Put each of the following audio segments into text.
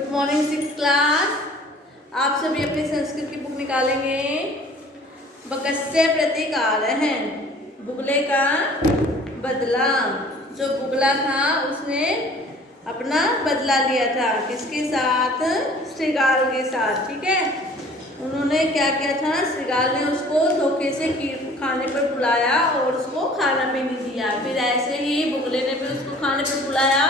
Good morning six class. आप सभी अपनी संस्कृत की बुक निकालेंगे। बकस्य प्रतिकारः, बुगले का बदला। जो बुगला था उसने अपना बदला लिया था, किसके साथ? श्रृगाल के साथ। ठीक है, उन्होंने क्या किया था? श्रृगाल ने उसको धोखे से खाने पर बुलाया और उसको खाना भी नहीं दिया। फिर ऐसे ही बुगले ने भी उसको खाने पर बुलाया,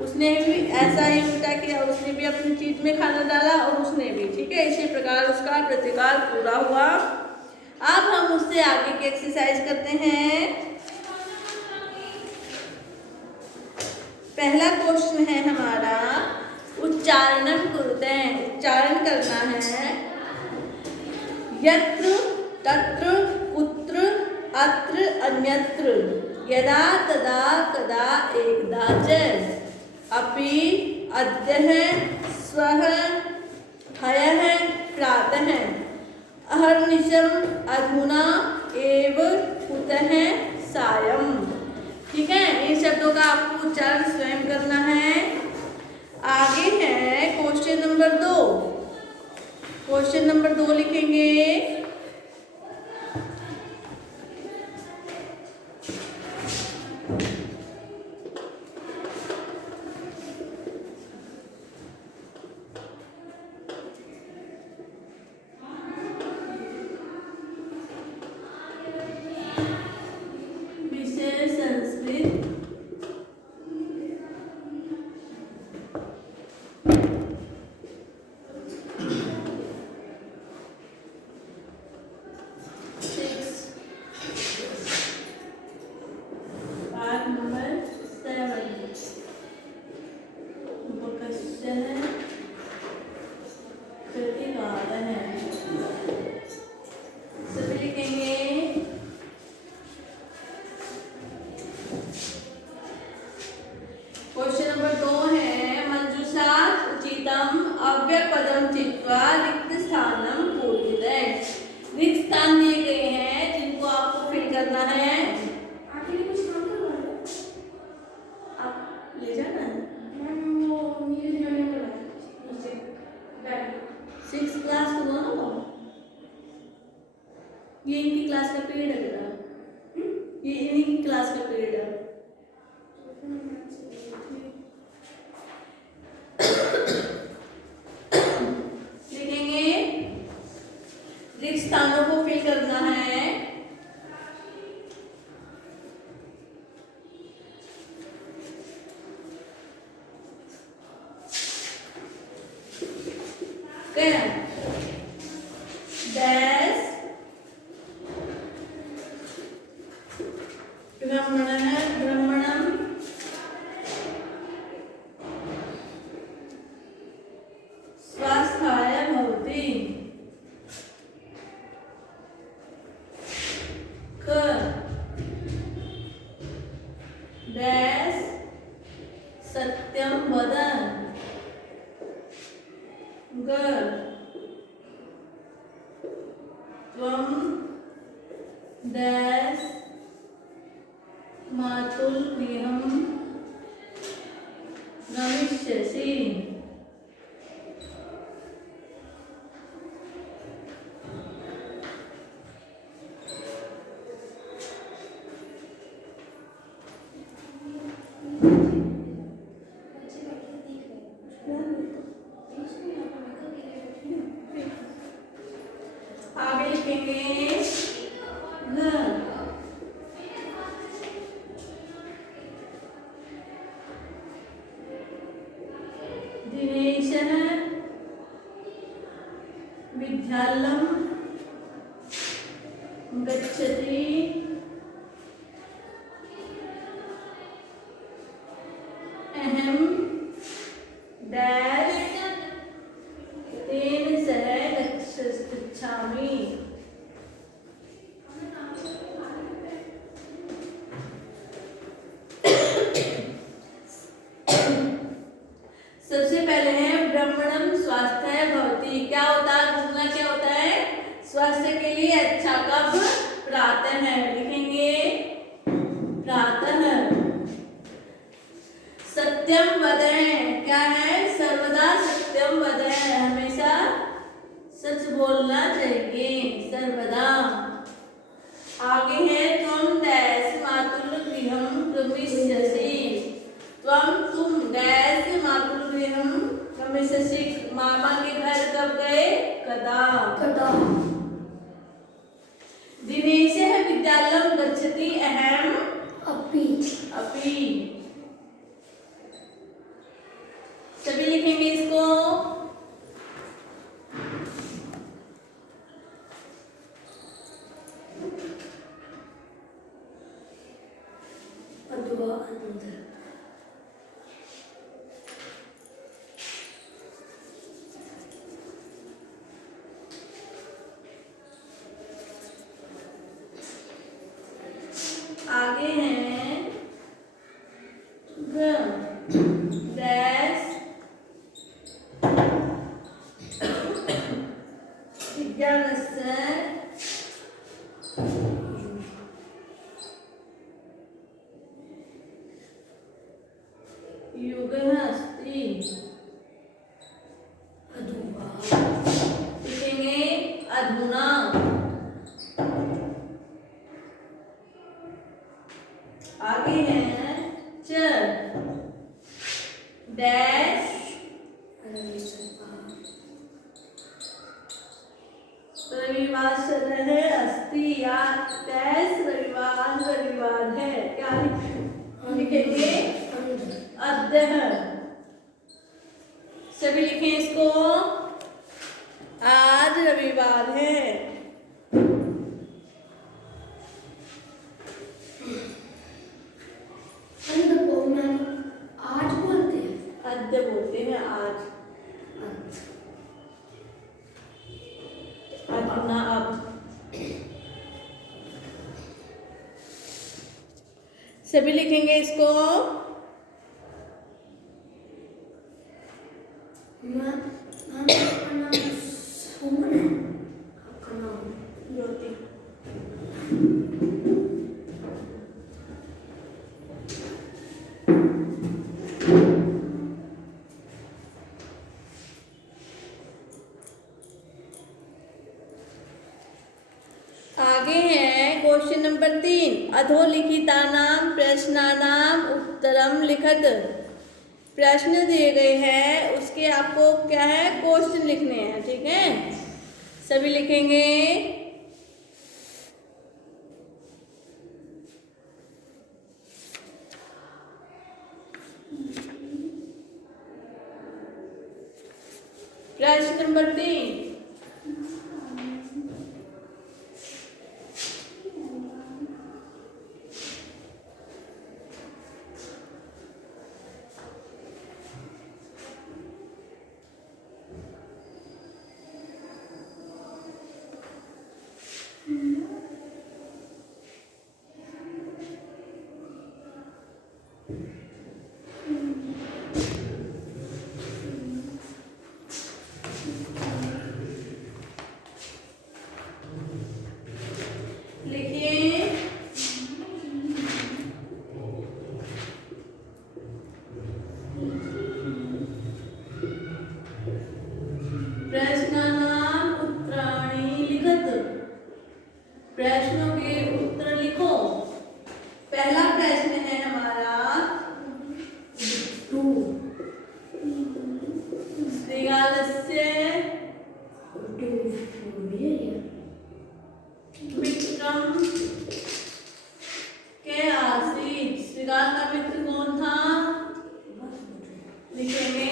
उसने भी ऐसा ही उल्टा किया, उसने भी अपनी चीज में खाना डाला और उसने भी। ठीक है, इसी प्रकार उसका प्रतिकार पूरा हुआ। अब हम उससे आगे की एक्सरसाइज करते हैं। पहला क्वेश्चन है हमारा, उच्चारणम कुरुते हैं, उच्चारण करना है। यत्र तत्र कुत्र अत्र अन्यत्र यदा तदा कदा एकदा च अपि अद्यः स्वः ह्यः प्रातः अहर्निशम् अधुना एव कुतः सायं। ठीक है, इन शब्दों का आपको उच्चारण स्वयं करना है। आगे है क्वेश्चन नंबर 2। क्वेश्चन नंबर 2 लिखेंगे। क्वेश्चन नंबर 2 है, मंजूषा उचितम अव्यपदम चित्वा रिक्त स्थानम पूरित। रिक्त स्थान दिए गए हैं जिनको आपको फिल करना है। आगे भी कुछ काम करवाना है? आप ले जाना है। मैम वो मेरे जाने वाला है नीचे बैठ। 6 क्लास को दो ना, ये इनकी क्लास का पीरियड है बेटा, ये इन्हीं की क्लास का पीरियड है। लिखेंगे, रिक्त स्थानों को फिल करना है। डैश ब्रह्मणम स्वास्थाय भवति। क डैश सत्यम वद। ग त्वं डैश मातुल गृहं गमिष्यसि। आगे लिखेंगे घ दिनेशः विद्यालयं गच्छति। अहं डैश तेन सह गच्छामि। सबसे पहले है ब्रह्मणम स्वास्थ्य भवति। क्या होता है? बुगला क्या होता है? सत्यम वदें, क्या है? सर्वदा सत्यम वदें, हमेशा सच बोलना चाहिए, सर्वदा। आगे है त्वं डैश मातुलगृहं गमिष्यसि, तुम डैश मातुलगृहं गमिष्यसि, मामा के घर कब गए? कदा। कदा। दिनेशः विद्यालयं गच्छति, अहम् अपि। अपि। सभी लिखेंगे इसको। अथवा अंदर। आगे है डैश विज्ञानस्य युगः अस्ति, अधुना। लिखेंगे अधुना। आगे है च डैश रविवासर है, अस्ति, या डैश रविवार है, क्या लिखेंगे? अद्यः। सभी लिखें इसको। आज रविवार है। आज बोलते हैं। अद्य बोलते हैं, आज। अधुना, अब। सभी लिखेंगे इसको। आपका नाम सुमन है। आपका नाम ज्योति। आगे है क्वेश्चन नंबर 3, अधोलिखितानां प्रश्नानां उत्तरम लिखत। प्रश्न दिए गए हैं, उसके आपको क्या है? क्वेश्चन लिखने हैं, ठीक है? सभी लिखेंगे। प्रश्न नंबर 3, लिखिए। प्रश्नानां उत्तराणि लिखत। प्रश्नों के उत्तर लिखो। पहला प्रश्न है हमारा, श्रीगालस्य मित्रम के आसीत। श्रीगाल का मित्र कौन था? लिखेंगे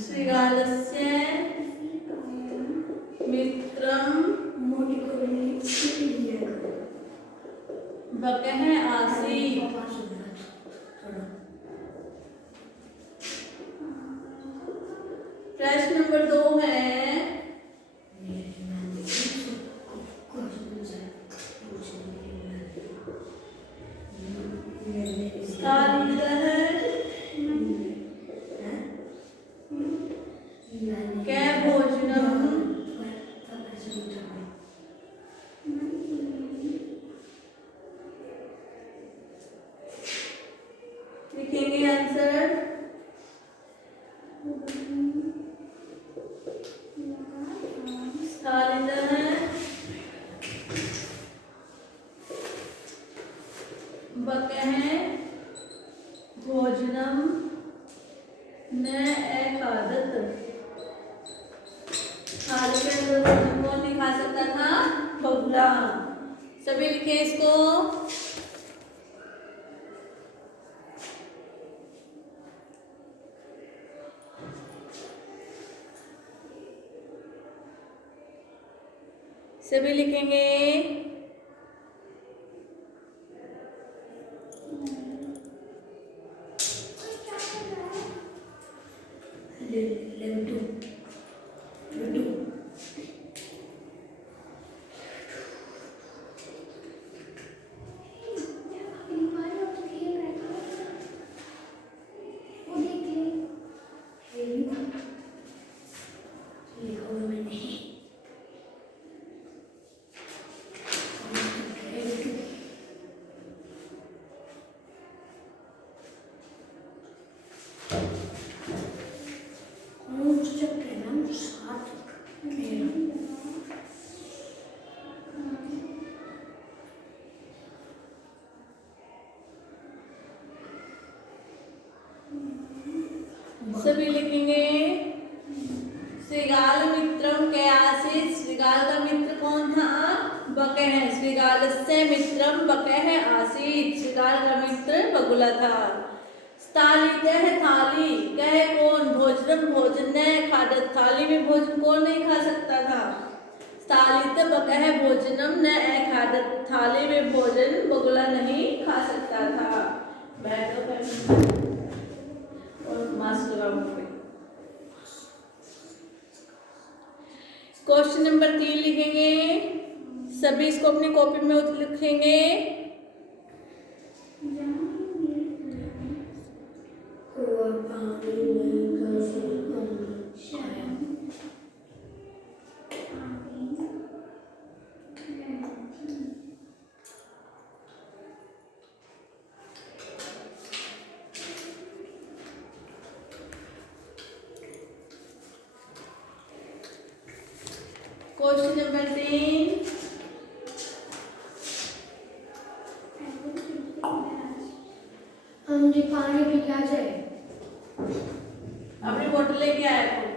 श्रीगालस्य मित्रम बकः आसीत्। प्रश्न नंबर 2 है, क्या भोजनम भोजन कौन नहीं खा सकता था? बगुला। सभी लिखे इसको। सभी लिखेंगे। सभी लिखेंगे। श्रृगाल मित्रम के आसीत। श्रृगाल का मित्र कौन था? बकह। श्रृगालस्य मित्रम बकह आसीत। श्रृगाल का मित्र बगुला था। स्थालितः थाली। कह कौन? भोजनम भोजन खादत। थाली में भोजन कौन नहीं खा सकता था? स्थालित बकह भोजनम न खादत। थाली में भोजन बगुला नहीं खा सकता था। बैठो और मास्क लगाओ। क्वेश्चन नंबर 3 लिखेंगे। सभी इसको अपनी कॉपी में लिखेंगे। Question number 3। हम जी पानी पी के आ जाए। अपनी बोतल लेके आया तो।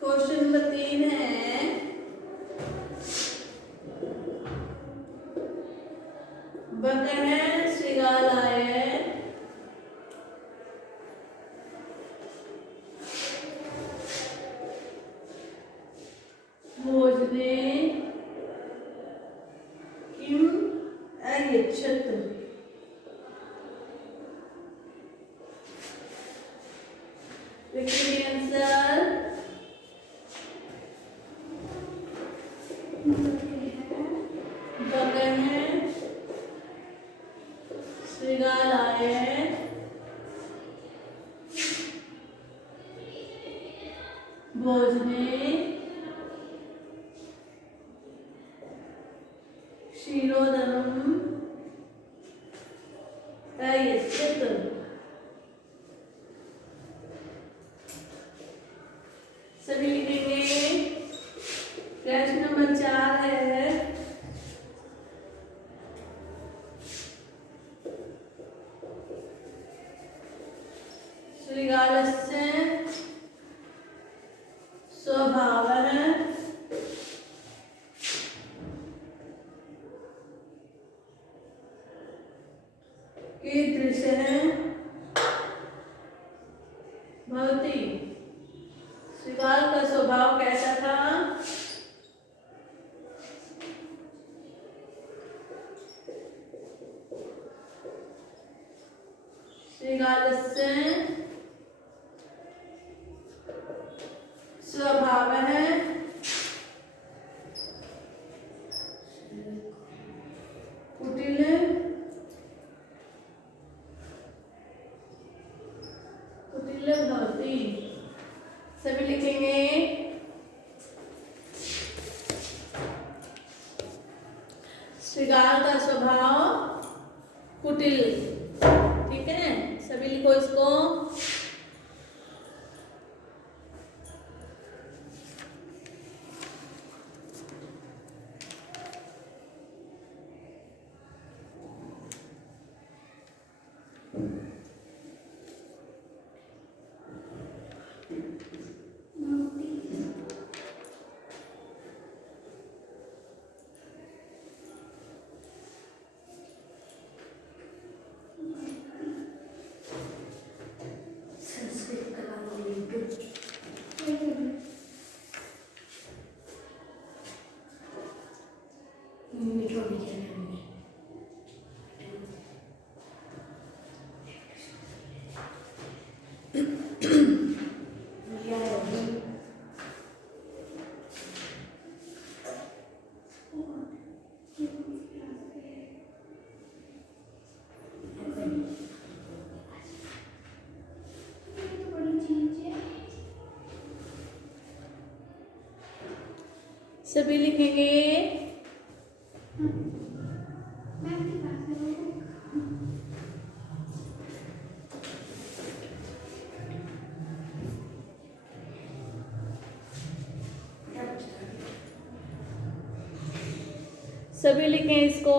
क्वेश्चन नंबर 3 है। बकह श्रृगाल आए। भोजने किम अयच्छत। लिखिए आंसर। बकह श्रृगाल आए। भोजने क्षीरोदनम अयच्छत। सभी लिखेंगे। प्रश्न नंबर 4 है। श्रृगालस्य स्वभावः कीदृशः भवति। श्रृगाल का स्वभाव कैसा था? श्रृगालस्य स्वभावः कुटिल भवति। सभी लिखेंगे। श्रृगाल का स्वभाव कुटिल। ठीक है, सभी लिखो इसको। संस्कृत कला सभी लिखेंगे सभी लिखें इसको।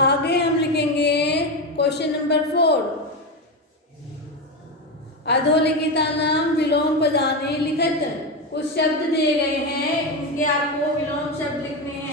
आगे हम लिखेंगे क्वेश्चन नंबर 4। अधोलिखितानां विलोम पदानि लिखत। कुछ शब्द दिए गए हैं, इनके आपको विलोम शब्द लिखने हैं।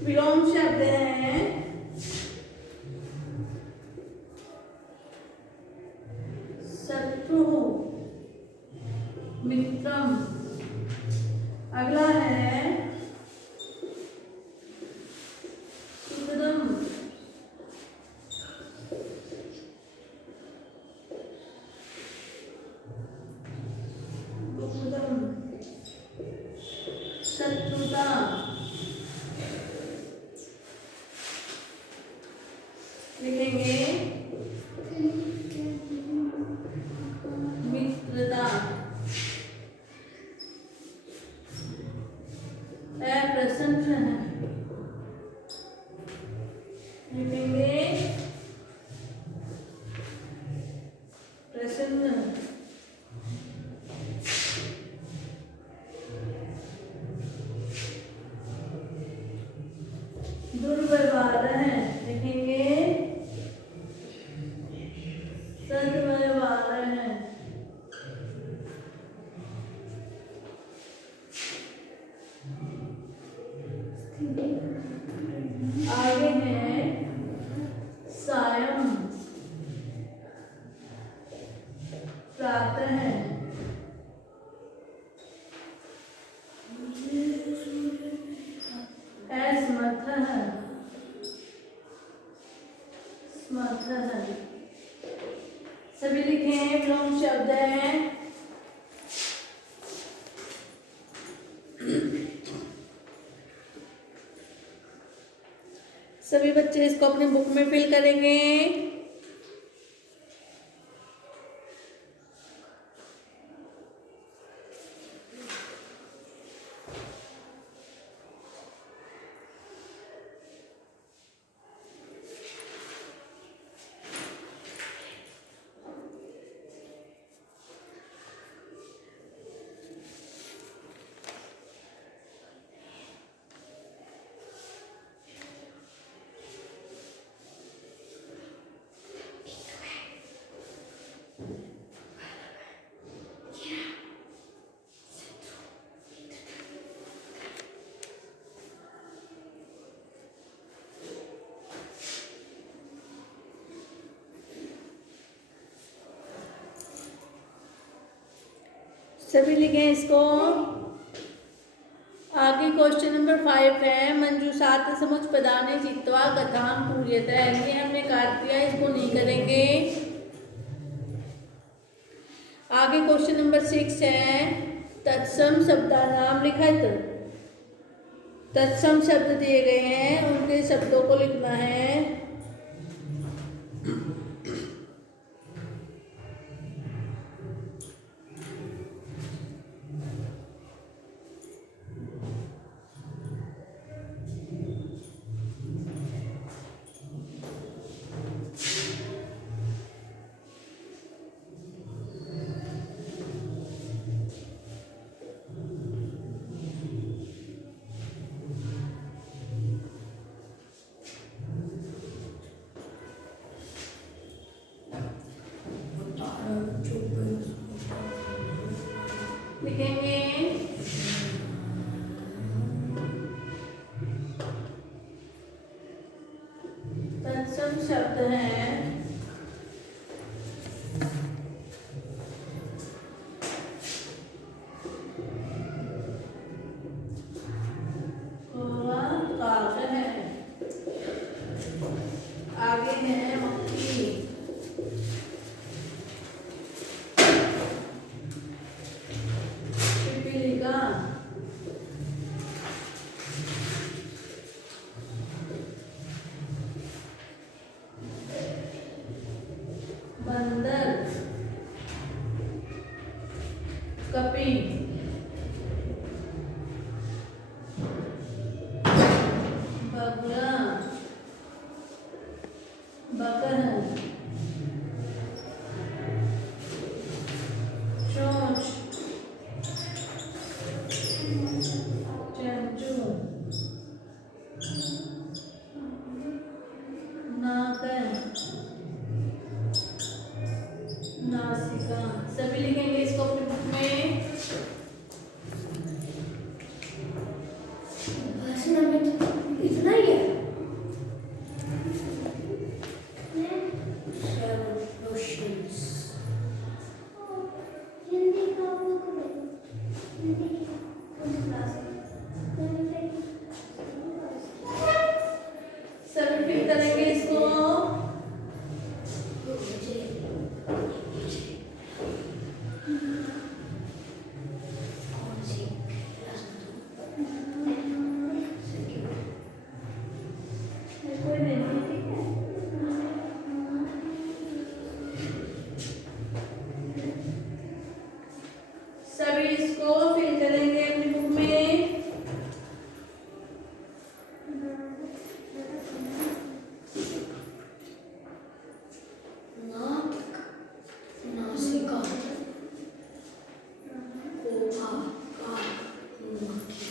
विलोम शब्द हैं शत्रु, मित्रम, अगला है सुहृदम, बहुदम, शत्रुता, लिखेंगे मित्रता, अप्रसन्न है, लिखेंगे प्रसन्न, दुर्व्यवहार है, लिखेंगे सद्व्यवहार है। आगे है सायं, प्रातः है, असमर्थ है, समर्थ है। सभी लिखे हैं विलोम शब्द हैं। सभी बच्चे इसको अपनी बुक में फिल करेंगे। सभी लिखें इसको। आगे क्वेश्चन नंबर 5 है, मंजूषात समुच पदाने चित्वा कथां पूर्यतः। ये हमने काट दिया, इसको नहीं करेंगे। आगे क्वेश्चन नंबर 6 है, तत्सम शब्दानाम लिखत। तत्सम शब्द दिए गए हैं, उनके शब्दों को लिखना है। लिखेंगे तत्सम शब्द है कौवा काक है। आगे है मक्खी, पिपीलिका, बंदर, कपी, बगुला, बकरन, चोंच, चंचू, नाकन, नासिका। सभी लिखेंगे इसको अपनी बुक में। इतना ही है। हिंदी का वो करो। हिंदी की कौन सी क्लास है? सभी फिर करेंगे इसको। कोई नहीं, ठीक है। सभी इसको फिल करेंगे अपनी बुक में। नाक, नासिका, कोहा, काक, मक्खी।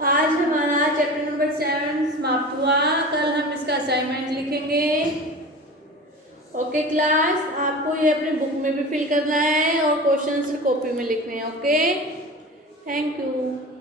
आज हमारा चैप्टर नंबर 7 समाप्त हुआ। कल हम इसका असाइनमेंट लिखेंगे। ओके क्लास, आपको ये अपनी बुक में भी फिल करना है और क्वेश्चंस कॉपी में लिखने हैं। Okay, thank you.